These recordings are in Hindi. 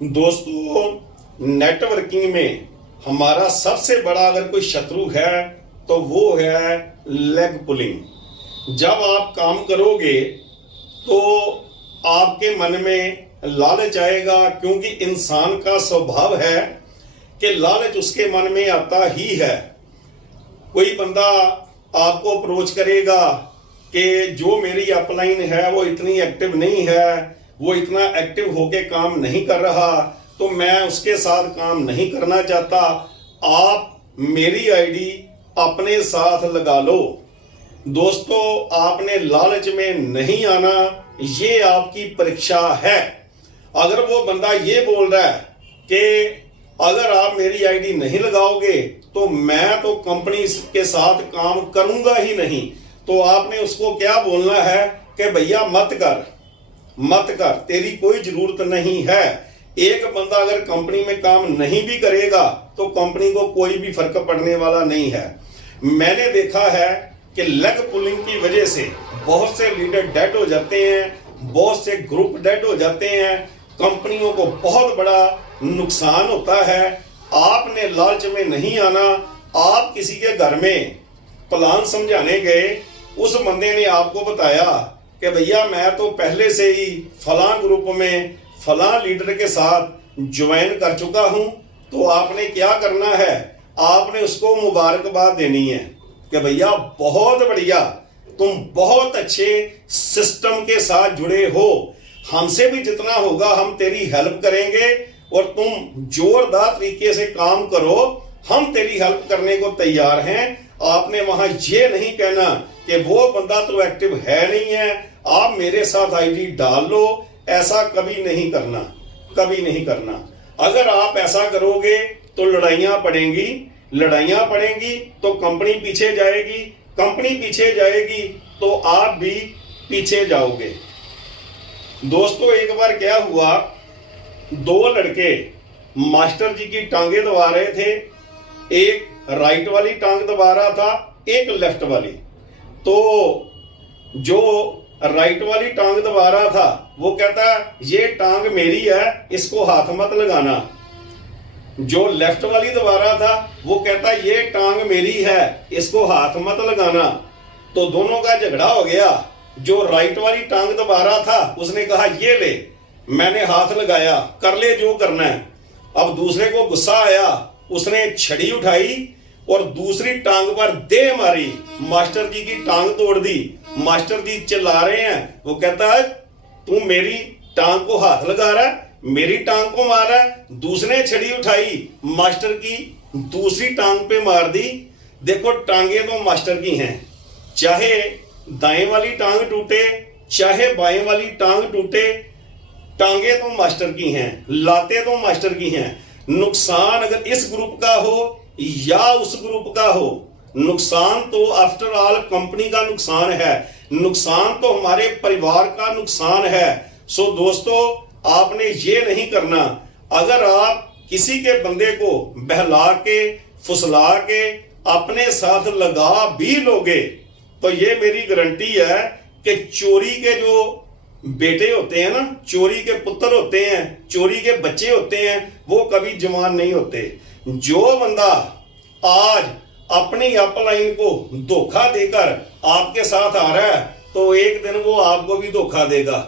दोस्तों, नेटवर्किंग में हमारा सबसे बड़ा अगर कोई शत्रु है तो वो है लेग पुलिंग। जब आप काम करोगे तो आपके मन में लालच आएगा, क्योंकि इंसान का स्वभाव है कि लालच उसके मन में आता ही है। कोई बंदा आपको अप्रोच करेगा कि जो मेरी अपलाइन है वो इतनी एक्टिव नहीं है, वो इतना एक्टिव होके काम नहीं कर रहा, तो मैं उसके साथ काम नहीं करना चाहता, आप मेरी आईडी अपने साथ लगा लो। दोस्तों, आपने लालच में नहीं आना, ये आपकी परीक्षा है। अगर वो बंदा ये बोल रहा है कि अगर आप मेरी आईडी नहीं लगाओगे तो मैं तो कंपनी के साथ काम करूंगा ही नहीं, तो आपने उसको क्या बोलना है कि भैया मत कर, तेरी कोई जरूरत नहीं है। एक बंदा अगर कंपनी में काम नहीं भी करेगा तो कंपनी को कोई भी फर्क पड़ने वाला नहीं है। मैंने देखा है कि लेग पुलिंग की वजह से बहुत से लीडर डेड हो जाते हैं, बहुत से ग्रुप डेड हो जाते हैं, कंपनियों को बहुत बड़ा नुकसान होता है। आपने लालच में नहीं आना। आप किसी के घर में प्लान समझाने गए, उस बंदे ने आपको बताया कि भैया मैं तो पहले से ही फलां ग्रुप में फलां लीडर के साथ ज्वाइन कर चुका हूं, तो आपने क्या करना है, आपने उसको मुबारकबाद देनी है कि भैया बहुत बढ़िया, तुम बहुत अच्छे सिस्टम के साथ जुड़े हो, हमसे भी जितना होगा हम तेरी हेल्प करेंगे और तुम जोरदार तरीके से काम करो, हम तेरी हेल्प करने को तैयार हैं। आपने वहां ये नहीं कहना कि वो बंदा तो एक्टिव है नहीं है, आप मेरे साथ आईडी डाल लो। ऐसा कभी नहीं करना, कभी नहीं करना। अगर आप ऐसा करोगे तो लड़ाइयां पड़ेंगी तो कंपनी पीछे जाएगी, कंपनी पीछे जाएगी तो आप भी पीछे जाओगे। दोस्तों, एक बार क्या हुआ, दो लड़के मास्टर जी की टांगे दबा रहे थे, एक राइट वाली टांग दबा रहा था, एक लेफ्ट वाली। तो जो राइट वाली टांग दबा रहा था वो कहता ये टांग मेरी है, इसको हाथ मत लगाना। जो लेफ्ट वाली दबा रहा था वो कहता ये टांग मेरी है, इसको हाथ मत लगाना। तो दोनों का झगड़ा हो गया। जो राइट वाली टांग दबा रहा था उसने कहा ये ले, मैंने हाथ लगाया, कर ले जो करना है। अब दूसरे को गुस्सा आया, उसने छड़ी उठाई और दूसरी टांग पर दे मारी, मास्टर जी की टांग तोड़ दी। मास्टर जी चिल्ला रहे हैं, वो कहता है तू मेरी टांग को हाथ लगा रहा है, मेरी टांग को मार रहा है। दूसरे छड़ी उठाई, मास्टर की दूसरी टांग पे मार दी। देखो, टांगे तो मास्टर की हैं, चाहे दाएं वाली टांग टूटे चाहे बाएं वाली टांग टूटे, टांगे तो मास्टर की हैं, लाते तो मास्टर की हैं। नुकसान अगर इस ग्रुप का हो या उस ग्रुप का हो, नुकसान तो आफ्टर ऑल कंपनी का नुकसान है, नुकसान तो हमारे परिवार का नुकसान है। सो दोस्तों, आपने ये नहीं करना। अगर आप किसी के बंदे को बहला के फुसला के अपने साथ लगा भी लोगे तो ये मेरी गारंटी है कि चोरी के जो बेटे होते हैं ना, चोरी के पुत्र होते हैं, चोरी के बच्चे होते हैं, वो कभी जवान नहीं होते। जो बंदा आज अपनी अपलाइन को धोखा देकर आपके साथ आ रहा है तो एक दिन वो आपको भी धोखा देगा।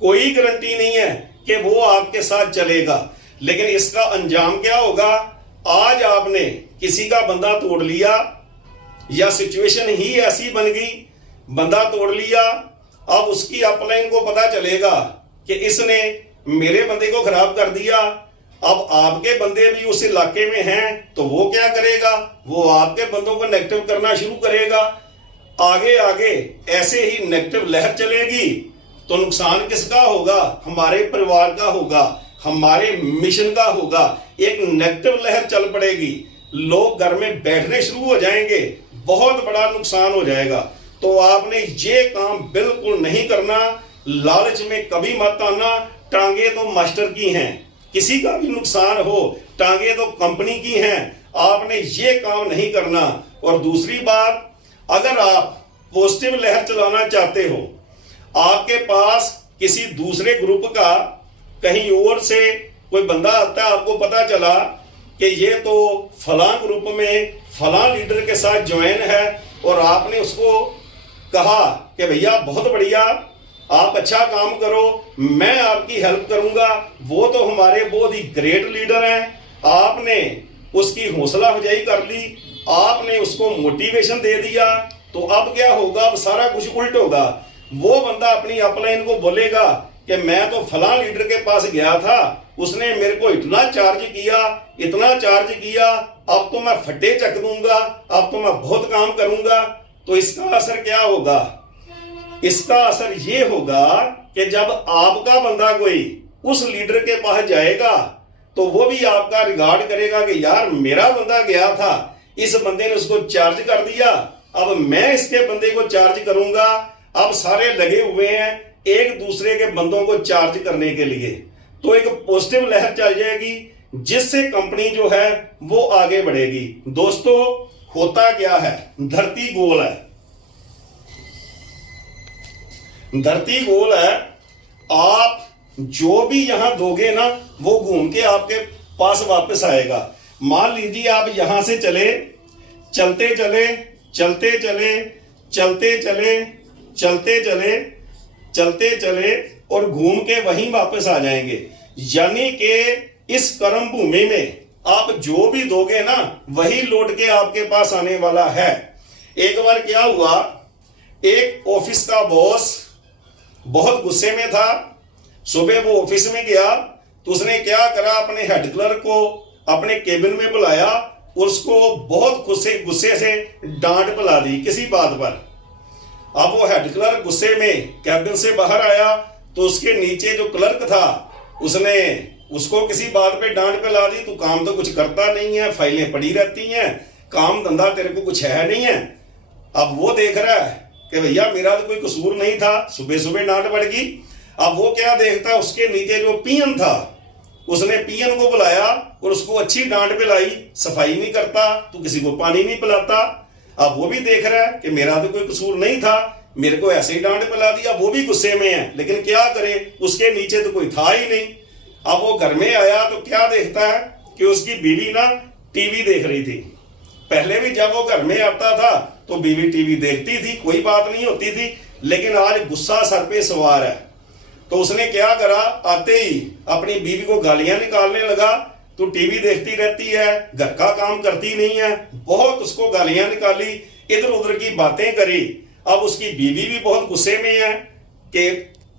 कोई गारंटी नहीं है कि वो आपके साथ चलेगा, लेकिन इसका अंजाम क्या होगा। आज आपने किसी का बंदा तोड़ लिया या सिचुएशन ही ऐसी बन गई, बंदा तोड़ लिया, अब उसकी अपलाइन को पता चलेगा कि इसने मेरे बंदे को खराब कर दिया। अब आपके बंदे भी उस इलाके में हैं तो वो क्या करेगा, वो आपके बंदों को नेगेटिव करना शुरू करेगा। आगे आगे ऐसे ही नेगेटिव लहर चलेगी तो नुकसान किसका होगा, हमारे परिवार का होगा, हमारे मिशन का होगा। एक नेगेटिव लहर चल पड़ेगी, लोग घर में बैठने शुरू हो जाएंगे, बहुत बड़ा नुकसान हो जाएगा। तो आपने ये काम बिल्कुल नहीं करना, लालच में कभी मत आना। टांगे तो मास्टर की हैं, किसी का भी नुकसान हो, टांगे तो कंपनी की हैं, आपने ये काम नहीं करना। और दूसरी बात, अगर आप पॉजिटिव लहर चलाना चाहते हो, आपके पास किसी दूसरे ग्रुप का कहीं और से कोई बंदा आता है, आपको पता चला कि ये तो फलां ग्रुप में फलां लीडर के साथ ज्वाइन है, और आपने उसको कहा कि भैया बहुत बढ़िया, आप अच्छा काम करो, मैं आपकी हेल्प करूंगा, वो तो हमारे बहुत ही ग्रेट लीडर हैं, आपने उसकी हौसला अफजाई कर ली, आपने उसको मोटिवेशन दे दिया, तो अब क्या होगा, अब सारा कुछ उल्ट होगा। वो बंदा अपनी अपलाइन को बोलेगा कि मैं तो फलां लीडर के पास गया था, उसने मेरे को इतना चार्ज किया, इतना चार्ज किया, अब तो मैं फट्टे चक दूंगा, अब तो मैं बहुत काम करूंगा। तो इसका असर क्या होगा? इसका असर ये होगा कि जब आपका बंदा कोई उस लीडर के पास जाएगा तो वो भी आपका रिगार्ड करेगा कि यार मेरा बंदा गया था, इस बंदे ने उसको चार्ज कर दिया, अब मैं इसके बंदे को चार्ज करूंगा। अब सारे लगे हुए हैं एक दूसरे के बंदों को चार्ज करने के लिए, तो एक पॉजिटिव लहर चल जाएगी, जिससे कंपनी जो है वो आगे बढ़ेगी। दोस्तों, होता क्या है, धरती गोल है, धरती गोल है, आप जो भी यहां दोगे ना वो घूम के आपके पास वापस आएगा। मान लीजिए आप यहां से चले, चलते चले, चलते चले, चलते चले, चलते चले, चलते चले और घूम के वहीं वापस आ जाएंगे। यानी कि इस कर्म भूमि में आप जो भी दोगे ना वही लौट के आपके पास आने वाला है। एक बार क्या हुआ, एक ऑफिस का बॉस बहुत गुस्से में था। सुबह वो ऑफिस में गया तो उसने क्या करा, अपने हेड क्लर्क को अपने केबिन में बुलाया और उसको बहुत गुस्से से डांट पिला दी किसी बात पर। अब वो हेड क्लर्क गुस्से में कैबिन से बाहर आया तो उसके नीचे जो क्लर्क था उसने उसको किसी बात पे डांट पिला दी। तो काम तो कुछ करता नहीं है, फाइलें पड़ी रहती हैं, काम धंधा तेरे को कुछ है नहीं है। अब वो देख रहा है कि भैया मेरा तो कोई कसूर नहीं था, सुबह सुबह डांट पड़ गई। अब वो क्या देखता, उसके नीचे जो पीएन था उसने पीएन को बुलाया और उसको अच्छी डांट पिलाई, सफाई नहीं करता, तू किसी को पानी नहीं पिलाता। अब वो भी देख रहा है कि मेरा तो कोई कसूर नहीं था, मेरे को ऐसे ही डांट पिला दिया। वो भी गुस्से में है, लेकिन क्या करे, उसके नीचे तो कोई था ही नहीं। अब वो घर में आया तो क्या देखता है कि उसकी बीवी ना टीवी देख रही थी। पहले भी जब वो घर में आता था तो बीवी टीवी देखती थी, कोई बात नहीं होती थी, लेकिन आज गुस्सा सर पे सवार है। तो उसने क्या करा, आते ही अपनी बीवी को गालियां निकालने लगा, तू टीवी देखती रहती है, घर का काम करती नहीं है। बहुत उसको गालियां निकाली, इधर उधर की बातें करी। अब उसकी बीवी भी बहुत गुस्से में है कि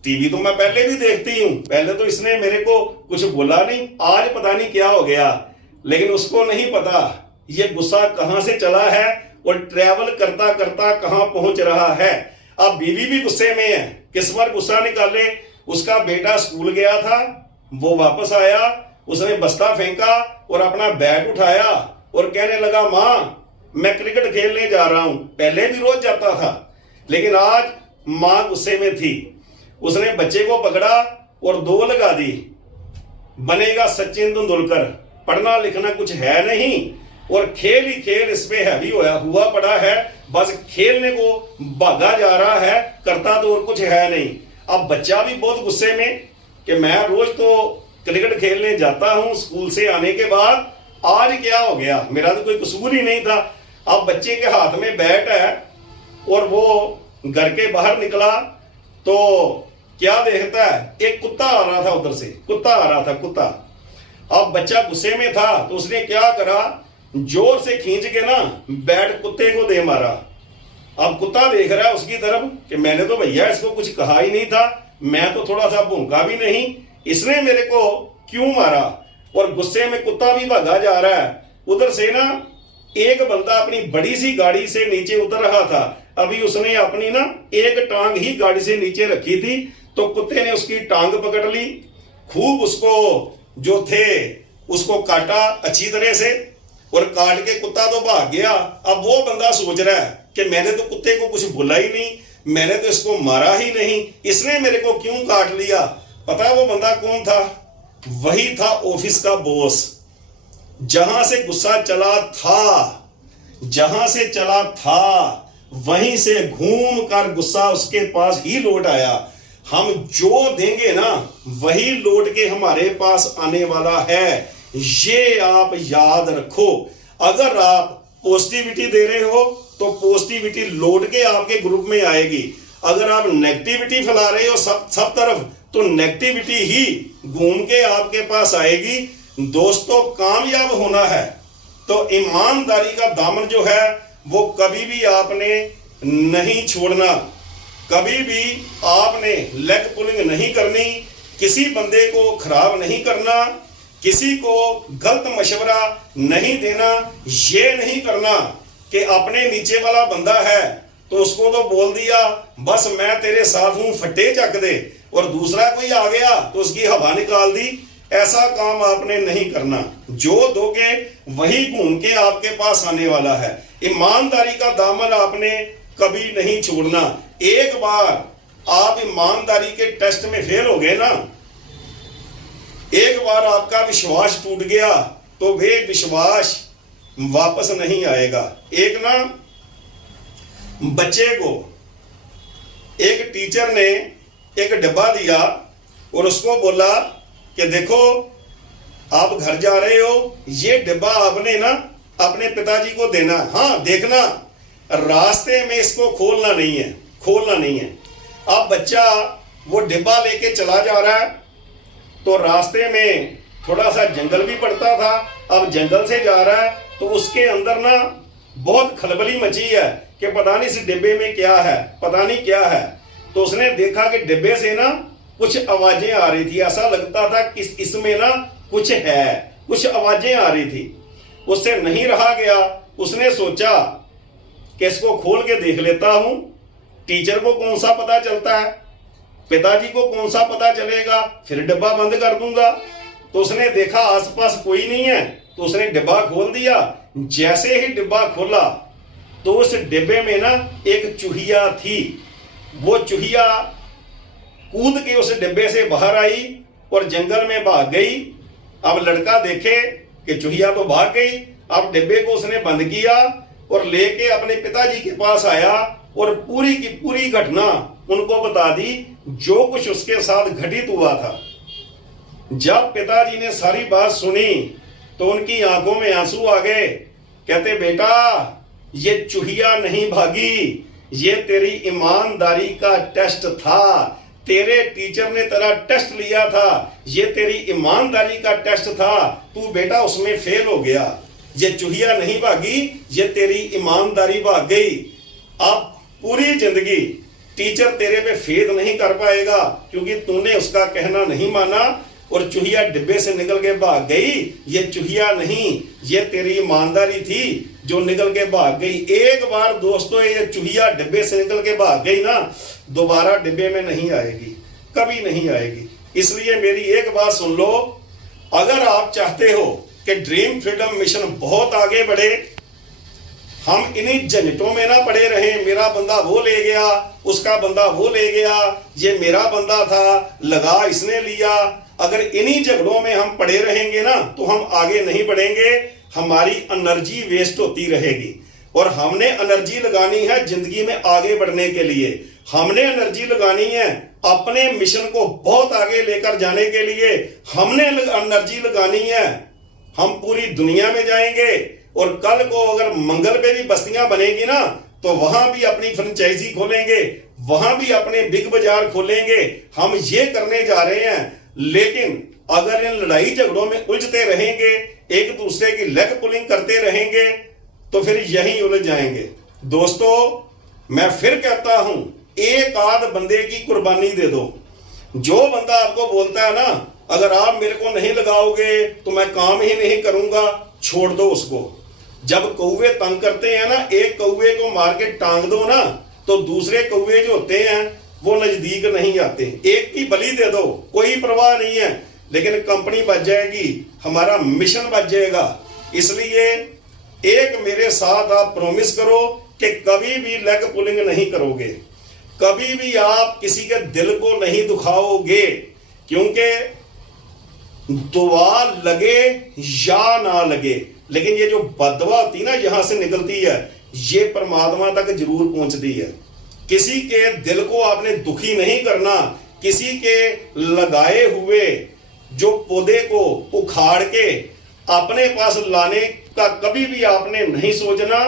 टीवी तो मैं पहले भी देखती हूं, पहले तो इसने मेरे को कुछ बोला नहीं, आज पता नहीं क्या हो गया। लेकिन उसको नहीं पता ये गुस्सा कहां से चला है और ट्रैवल करता करता कहां पहुंच रहा है। अब बीवी भी गुस्से में है, किस पर गुस्सा निकाले। उसका बेटा स्कूल गया था, वो वापस आया, उसने बस्ता फेंका और अपना बैट उठाया और कहने लगा, माँ मैं क्रिकेट खेलने जा रहा हूं। पहले भी रोज जाता था, लेकिन आज माँ गुस्से में थी। उसने बच्चे को पकड़ा और 2 लगा दी, बनेगा सचिन तेंदुलकर, पढ़ना लिखना कुछ है नहीं और खेल ही खेल इस पे हैवी हुआ पड़ा है, बस खेलने को भागा जा रहा है, करता तो और कुछ है नहीं। अब बच्चा भी बहुत गुस्से में कि मैं रोज तो क्रिकेट खेलने जाता हूं स्कूल से आने के बाद, आज क्या हो गया, मेरा तो कोई कसूर ही नहीं था। अब बच्चे के हाथ में बैट है और वो घर के बाहर निकला तो क्या देखता है, एक कुत्ता आ रहा था, उधर से कुत्ता आ रहा था, कुत्ता। अब बच्चा गुस्से में था तो उसने क्या करा, जोर से खींच के ना बैट कुत्ते को दे मारा। अब कुत्ता देख रहा है उसकी तरफ कि मैंने तो भैया इसको कुछ कहा ही नहीं था, मैं तो थोड़ा सा भूखा भी नहीं, इसने मेरे को क्यों मारा। और गुस्से में कुत्ता भी भागा जा रहा है। उधर से ना एक बंदा अपनी बड़ी सी गाड़ी से नीचे उतर रहा था, अभी उसने अपनी ना एक टांग ही गाड़ी से नीचे रखी थी, तो कुत्ते ने उसकी टांग पकड़ ली, खूब उसको जो थे उसको काटा अच्छी तरह से, और काट के कुत्ता तो भाग गया। अब वो बंदा सोच रहा है कि मैंने तो कुत्ते को कुछ बोला ही नहीं, मैंने तो इसको मारा ही नहीं, इसने मेरे को क्यों काट लिया। पता है वो बंदा कौन था, वही था ऑफिस का बॉस। जहां से गुस्सा चला था, जहां से चला था वहीं से घूम कर गुस्सा उसके पास ही लौट आया। हम जो देंगे ना वही लौट के हमारे पास आने वाला है। ये आप याद रखो। अगर आप पॉजिटिविटी दे रहे हो तो पॉजिटिविटी लौट के आपके ग्रुप में आएगी। अगर आप नेगेटिविटी फैला रहे हो सब तरफ तो नेगेटिविटी ही घूम के आपके पास आएगी। दोस्तों, कामयाब होना है तो ईमानदारी का दामन जो है वो कभी भी आपने नहीं छोड़ना। कभी भी आपने लेग पुलिंग नहीं करनी, किसी बंदे को खराब नहीं करना, किसी को गलत मशवरा नहीं देना। ये नहीं करना कि अपने नीचे वाला बंदा है तो उसको तो बोल दिया बस मैं तेरे साथ हूं, फटे चक दे, और दूसरा कोई आ गया तो उसकी हवा निकाल दी। ऐसा काम आपने नहीं करना। जो दोगे वही घूम के आपके पास आने वाला है। ईमानदारी का दामन आपने कभी नहीं छोड़ना। एक बार आप ईमानदारी के टेस्ट में फेल हो गए ना, एक बार आपका विश्वास टूट गया तो वे विश्वास वापस नहीं आएगा। एक ना बच्चे को एक टीचर ने एक डब्बा दिया और उसको बोला कि देखो आप घर जा रहे हो, ये डिब्बा आपने ना अपने पिताजी को देना। हाँ, देखना रास्ते में इसको खोलना नहीं है। अब बच्चा वो डिब्बा लेके चला जा रहा है तो रास्ते में थोड़ा सा जंगल भी पड़ता था। अब जंगल से जा रहा है तो उसके अंदर ना बहुत खलबली मची है कि पता नहीं इस डिब्बे में क्या है, पता नहीं क्या है। तो उसने देखा कि डिब्बे से ना कुछ आवाजें आ रही थी। ऐसा लगता था कि इसमें ना कुछ है, कुछ आवाजें आ रही थी। उससे नहीं रहा गया, उसने सोचा कि इसको खोल के देख लेता हूं। टीचर को कौन सा पता चलता है, पिताजी को कौन सा पता चलेगा, फिर डिब्बा बंद कर दूंगा। तो उसने देखा आसपास कोई नहीं है तो उसने डिब्बा खोल दिया। जैसे ही डिब्बा खोला तो उस डिब्बे में ना एक चूहिया थी। वो चूहिया कूद के उस डिब्बे से बाहर आई और जंगल में भाग गई। अब लड़का देखे कि चूहिया तो भाग गई। अब डिब्बे को उसने बंद किया और लेके अपने पिताजी के पास आया और पूरी की पूरी घटना उनको बता दी, जो कुछ उसके साथ घटित हुआ था। जब पिताजी ने सारी बात सुनी तो उनकी आंखों में आंसू आ गए। कहते बेटा ये चूहिया नहीं भागी, ये तेरी ईमानदारी का टेस्ट था। तेरे टीचर ने तेरा टेस्ट लिया था, ये तेरी ईमानदारी का टेस्ट था। तू बेटा उसमें फेल हो गया। ये चूहिया नहीं भागी, ये तेरी ईमानदारी भाग गई। अब पूरी जिंदगी टीचर तेरे पे फेद नहीं कर पाएगा क्योंकि तूने उसका कहना नहीं माना और चूहिया डिब्बे से निकल के भाग गई। ये चूहिया नहीं, ये तेरी ईमानदारी थी जो निकल के भाग गई। एक बार दोस्तों ये चूहिया डिब्बे से निकल के भाग गई ना, दोबारा डिब्बे में नहीं आएगी, कभी नहीं आएगी। इसलिए मेरी एक बात सुन लो, अगर आप चाहते हो कि ड्रीम फ्रीडम मिशन बहुत आगे बढ़े, हम इन्हीं झंझटों में ना पड़े रहें। मेरा बंदा वो ले गया, उसका बंदा वो ले गया, ये मेरा बंदा था, लगा इसने लिया। अगर इन्हीं झगड़ों में हम पड़े रहेंगे ना तो हम आगे नहीं बढ़ेंगे, हमारी एनर्जी वेस्ट होती रहेगी। और हमने एनर्जी लगानी है जिंदगी में आगे बढ़ने के लिए। हमने एनर्जी लगानी है अपने मिशन को बहुत आगे लेकर जाने के लिए। हमने एनर्जी लगानी है, हम पूरी दुनिया में जाएंगे और कल को अगर मंगल पे भी बस्तियां बनेगी ना तो वहां भी अपनी फ्रेंचाइजी खोलेंगे, वहां भी अपने बिग बाजार खोलेंगे। हम ये करने जा रहे हैं। लेकिन अगर इन लड़ाई झगड़ों में उलझते रहेंगे, एक दूसरे की लेग पुलिंग करते रहेंगे तो फिर यहीं उलझ जाएंगे। दोस्तों मैं फिर कहता हूं, एक आध बंदे की कुर्बानी दे दो। जो बंदा आपको बोलता है ना अगर आप मेरे को नहीं लगाओगे तो मैं काम ही नहीं करूंगा, छोड़ दो उसको। जब कौवे तंग करते हैं ना, एक कौवे को मार के टांग दो ना तो दूसरे कौवे जो होते हैं वो नजदीक नहीं आते। एक की बलि दे दो, कोई परवाह नहीं है, लेकिन कंपनी बच जाएगी, हमारा मिशन बच जाएगा। इसलिए एक मेरे साथ आप प्रॉमिस करो कि कभी भी लेग पुलिंग नहीं करोगे, कभी भी आप किसी के दिल को नहीं दुखाओगे, क्योंकि दुआ लगे या ना लगे, लेकिन ये जो बदवा होती ना यहां से निकलती है ये परमात्मा तक जरूर पहुंचती है। किसी के दिल को आपने दुखी नहीं करना, किसी के लगाए हुए जो पौधे को उखाड़ के अपने पास लाने का कभी भी आपने नहीं सोचना।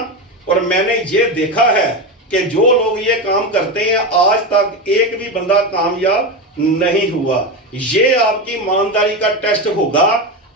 और मैंने ये देखा है कि जो लोग ये काम करते हैं आज तक एक भी बंदा कामयाब नहीं हुआ। ये आपकी ईमानदारी का टेस्ट होगा।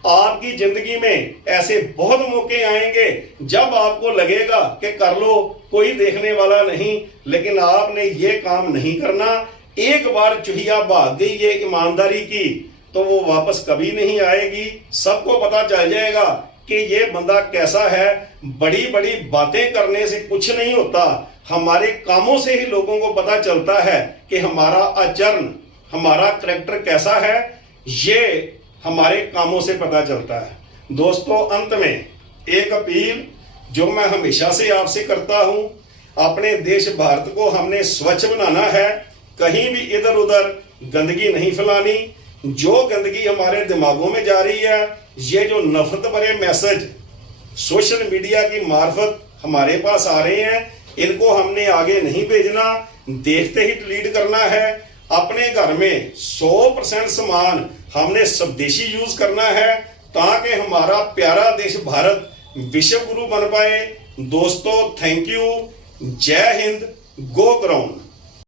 आपकी जिंदगी में ऐसे बहुत मौके आएंगे जब आपको लगेगा कि कर लो, कोई देखने वाला नहीं, लेकिन आपने ये काम नहीं करना। एक बार चुहिया भाग गई ये ईमानदारी की तो वो वापस कभी नहीं आएगी। सबको पता चल जाएगा कि ये बंदा कैसा है। बड़ी बड़ी बातें करने से कुछ नहीं होता, हमारे कामों से ही लोगों को पता चलता है कि हमारा आचरण, हमारा करैक्टर कैसा है। ये हमारे कामों से पता चलता है। दोस्तों, अंत में एक अपील जो मैं हमेशा से आपसे करता हूं, अपने देश भारत को हमने स्वच्छ बनाना है। कहीं भी इधर उधर गंदगी नहीं फैलानी। जो गंदगी हमारे दिमागों में जा रही है, ये जो नफरत भरे मैसेज सोशल मीडिया की मार्फत हमारे पास आ रहे हैं, इनको हमने आगे नहीं भेजना, देखते ही डिलीट करना है। अपने घर में 100% सामान हमने स्वदेशी यूज करना है ताकि हमारा प्यारा देश भारत विश्व गुरु बन पाए। दोस्तों, थैंक यू। जय हिंद। गो ग्राउंड।